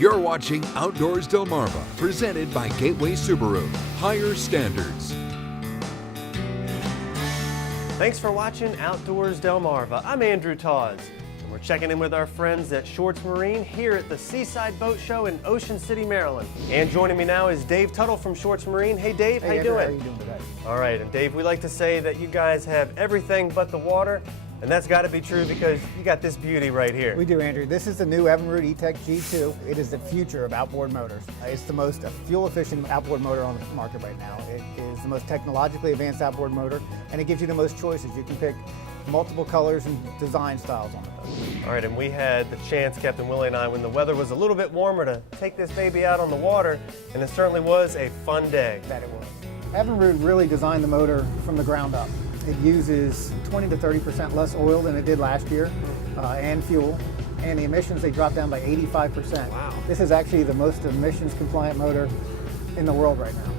You're watching Outdoors Delmarva, presented by Gateway Subaru. Higher standards. Thanks for watching Outdoors Delmarva. I'm Andrew Tawes, and we're checking in with our friends at Shorts Marine here at the Seaside Boat Show in Ocean City, Maryland. And joining me now is Dave Tuttle from Shorts Marine. Hey Dave, how you doing? How are you doing today? All right, and Dave, we like to say that you guys have everything but the water, and that's got to be true because you got this beauty right here. We do, Andrew. This is the new Evinrude E-Tech G2. It is the future of outboard motors. It's the most fuel-efficient outboard motor on the market right now. It is the most technologically advanced outboard motor, and it gives you the most choices. You can pick multiple colors and design styles on the boat. All right, and we had the chance, Captain Willie and I, when the weather was a little bit warmer, to take this baby out on the water, and it certainly was a fun day. That it was. Evinrude really designed the motor from the ground up. It uses 20 to 30% less oil than it did last year, and fuel. And the emissions, they dropped down by 85%. Wow. This is actually the most emissions compliant motor in the world right now.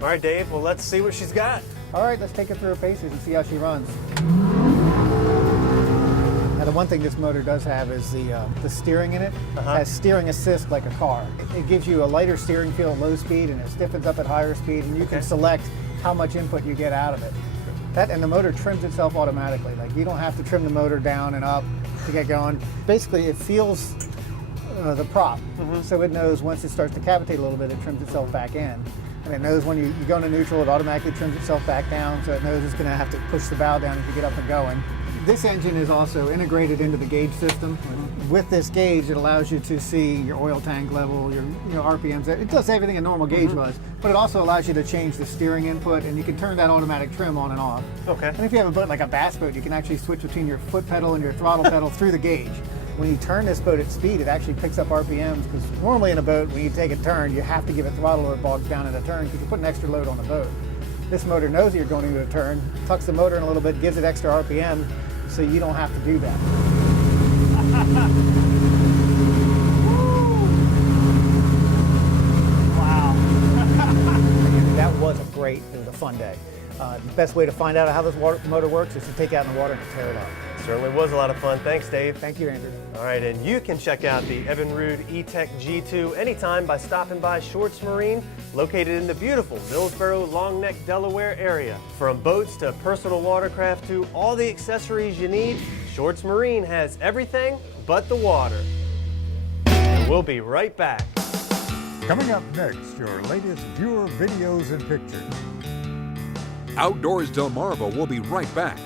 All right, Dave, well, let's see what she's got. All right, let's take her through her paces and see how she runs. Now, the one thing this motor does have is the steering in it has steering assist like a car. It gives you a lighter steering feel at low speed, and it stiffens up at higher speed, and you can select how much input you get out of it. And the motor trims itself automatically. Like, you don't have to trim the motor down and up to get going. Basically, it feels the prop, so it knows once it starts to cavitate a little bit, it trims itself back in. And it knows when you go into neutral, it automatically trims itself back down, so it knows it's going to have to push the bow down as you get up and going. This engine is also integrated into the gauge system. With this gauge, it allows you to see your oil tank level, your RPMs. It does everything a normal gauge does, but it also allows you to change the steering input, and you can turn that automatic trim on and off. Okay. And if you have a boat like a bass boat, you can actually switch between your foot pedal and your throttle pedal through the gauge. When you turn this boat at speed, it actually picks up RPMs, because normally in a boat, when you take a turn, you have to give it throttle or it bogs down in a turn because you put an extra load on the boat. This motor knows that you're going into a turn, tucks the motor in a little bit, gives it extra RPM, so you don't have to do that. Wow. That was a great, it was a fun day. The best way to find out how this motor works is to take it out in the water and tear it up. Certainly was a lot of fun. Thanks, Dave. Thank you, Andrew. All right, and you can check out the Evinrude E-Tech G2 anytime by stopping by Shorts Marine, located in the beautiful Millsboro, Long Neck, Delaware area. From boats to personal watercraft to all the accessories you need, Shorts Marine has everything but the water. And we'll be right back. Coming up next, your latest viewer videos and pictures. Outdoors Delmarva will be right back.